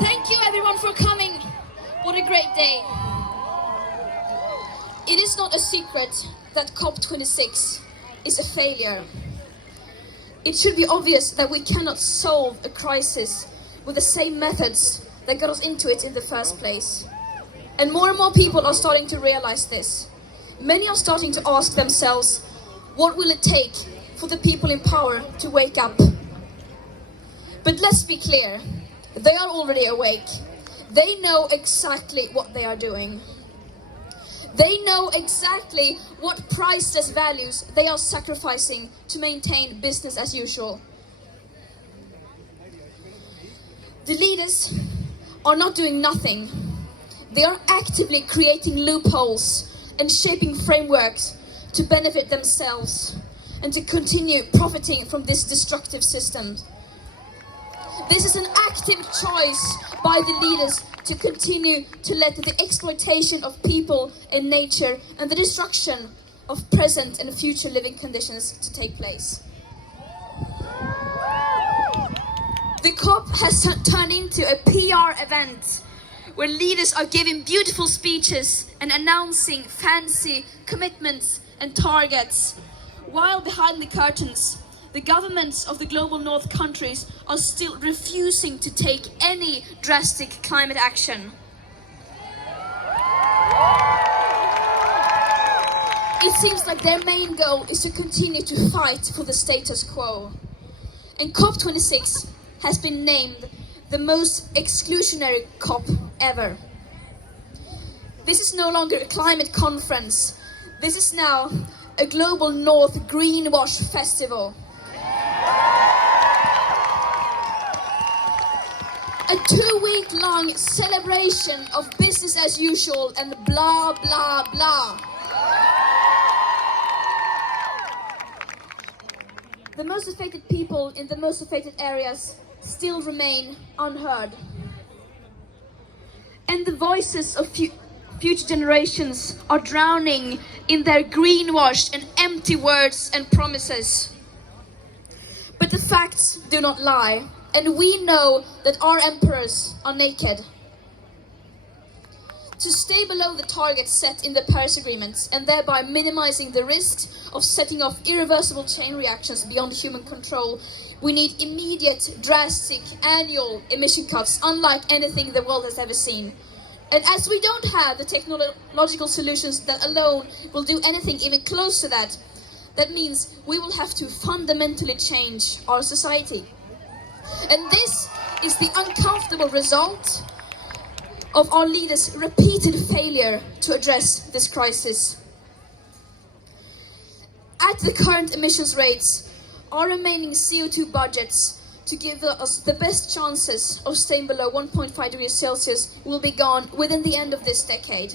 Thank you everyone for coming. What a great day. It is not a secret that COP26 is a failure. It should be obvious that we cannot solve a crisis with the same methods that got us into it in the first place. And more people are starting to realize this. Many are starting to ask themselves, what will it take for the people in power to wake up? But let's be clear, they are already awake. They know exactly what they are doing. They know exactly what priceless values they are sacrificing to maintain business as usual. The leaders are not doing nothing. They are actively creating loopholes and shaping frameworks to benefit themselves and to continue profiting from this destructive system. This is an active choice by the leaders to continue to let the exploitation of people and nature and the destruction of present and future living conditions to take place. The COP has turned into a PR event where leaders are giving beautiful speeches and announcing fancy commitments and targets, while behind the curtains, the governments of the global north countries are still refusing to take any drastic climate action. It seems like their main goal is to continue to fight for the status quo. And COP26 has been named the most exclusionary COP ever. This is no longer a climate conference. This is now a global North greenwash festival. A 2-week-long celebration of business as usual and blah, blah, blah. The most affected people in the most affected areas still remain unheard. And the voices of future generations are drowning in their greenwashed and empty words and promises. But the facts do not lie, and we know that our emperors are naked. To stay below the targets set in the Paris Agreement and thereby minimizing the risks of setting off irreversible chain reactions beyond human control, we need immediate, drastic, annual emission cuts unlike anything the world has ever seen. And as we don't have the technological solutions that alone will do anything even close to that, that means we will have to fundamentally change our society. And this is the uncomfortable result of our leaders' repeated failure to address this crisis. At the current emissions rates, our remaining CO2 budgets to give us the best chances of staying below 1.5 degrees Celsius will be gone within the end of this decade.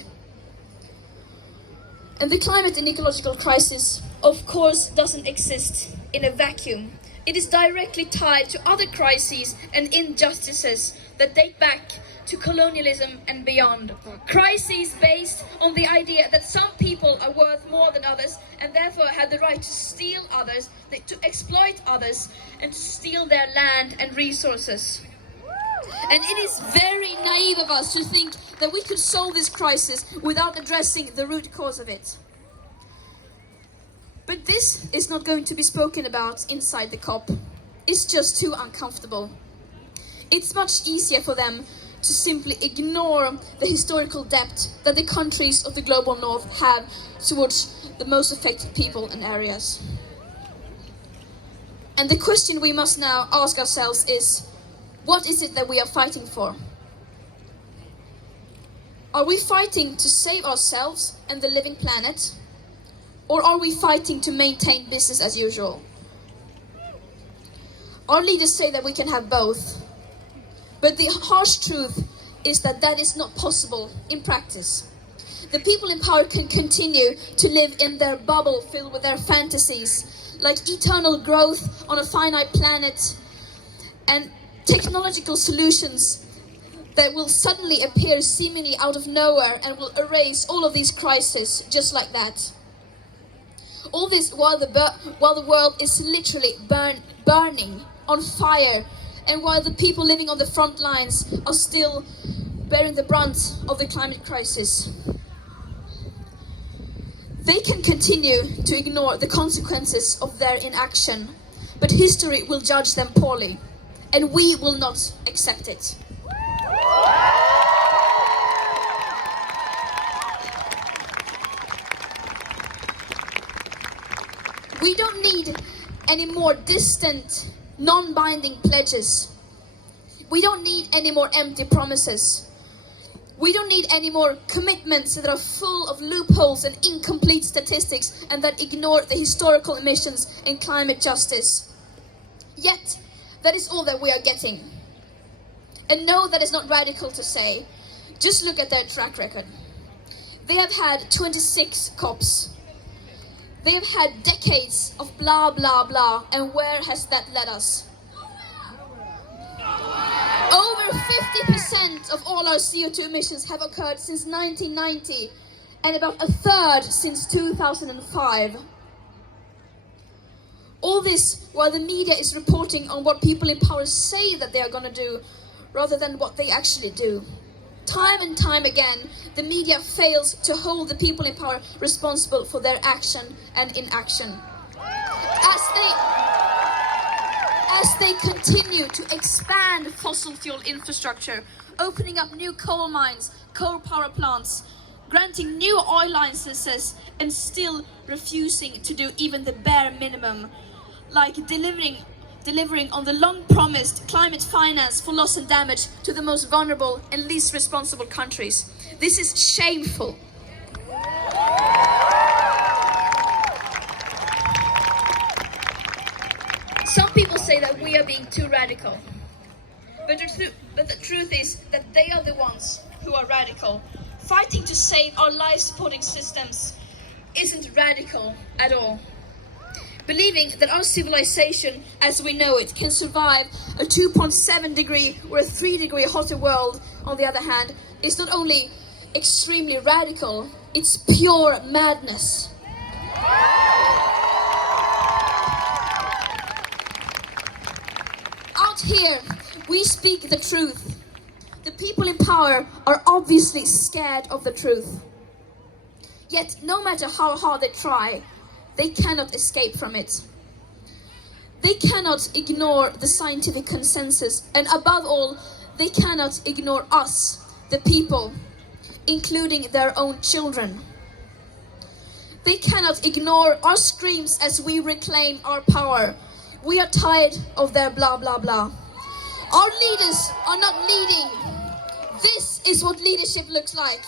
And the climate and ecological crisis, of course, doesn't exist in a vacuum. It is directly tied to other crises and injustices that date back to colonialism and beyond. Crises based on the idea that some people are worth more than others and therefore have the right to steal others, to exploit others, and to steal their land and resources. And it is very naive of us to think that we could solve this crisis without addressing the root cause of it. But this is not going to be spoken about inside the COP. It's just too uncomfortable. It's much easier for them to simply ignore the historical debt that the countries of the global north have towards the most affected people and areas. And the question we must now ask ourselves is, what is it that we are fighting for? Are we fighting to save ourselves and the living planet? Or are we fighting to maintain business as usual? Our leaders say that we can have both. But the harsh truth is that that is not possible in practice. The people in power can continue to live in their bubble filled with their fantasies, like eternal growth on a finite planet and technological solutions that will suddenly appear seemingly out of nowhere and will erase all of these crises just like that. All this while the world is literally burning on fire And while the people living on the front lines are still bearing the brunt of the climate crisis, they can continue to ignore the consequences of their inaction, but history will judge them poorly, and we will not accept it. We don't need any more distant, non-binding pledges. We don't need any more empty promises. We don't need any more commitments that are full of loopholes and incomplete statistics and that ignore the historical emissions and climate justice. Yet, that is all that we are getting. And no, that is not radical to say. Just look at their track record. They have had 26 COPs. They have had decades of blah, blah, blah. And where has that led us? Over 50% of all our CO2 emissions have occurred since 1990, and about a third since 2005. All this while the media is reporting on what people in power say that they are going to do, rather than what they actually do. Time and time again, the media fails to hold the people in power responsible for their action and inaction. As they continue to expand fossil fuel infrastructure, opening up new coal mines, coal power plants, granting new oil licenses, and still refusing to do even the bare minimum, like delivering on the long-promised climate finance for loss and damage to the most vulnerable and least responsible countries. This is shameful. Some people say that we are being too radical. But the truth is that they are the ones who are radical. Fighting to save our life-supporting systems isn't radical at all. Believing that our civilization, as we know it, can survive a 2.7 degree or a 3 degree hotter world, on the other hand, is not only extremely radical, it's pure madness. Out here, we speak the truth. The people in power are obviously scared of the truth. Yet, no matter how hard they try, they cannot escape from it. They cannot ignore the scientific consensus, and above all, they cannot ignore us, the people, including their own children. They cannot ignore our screams as we reclaim our power. We are tired of their blah, blah, blah. Our leaders are not leading. This is what leadership looks like.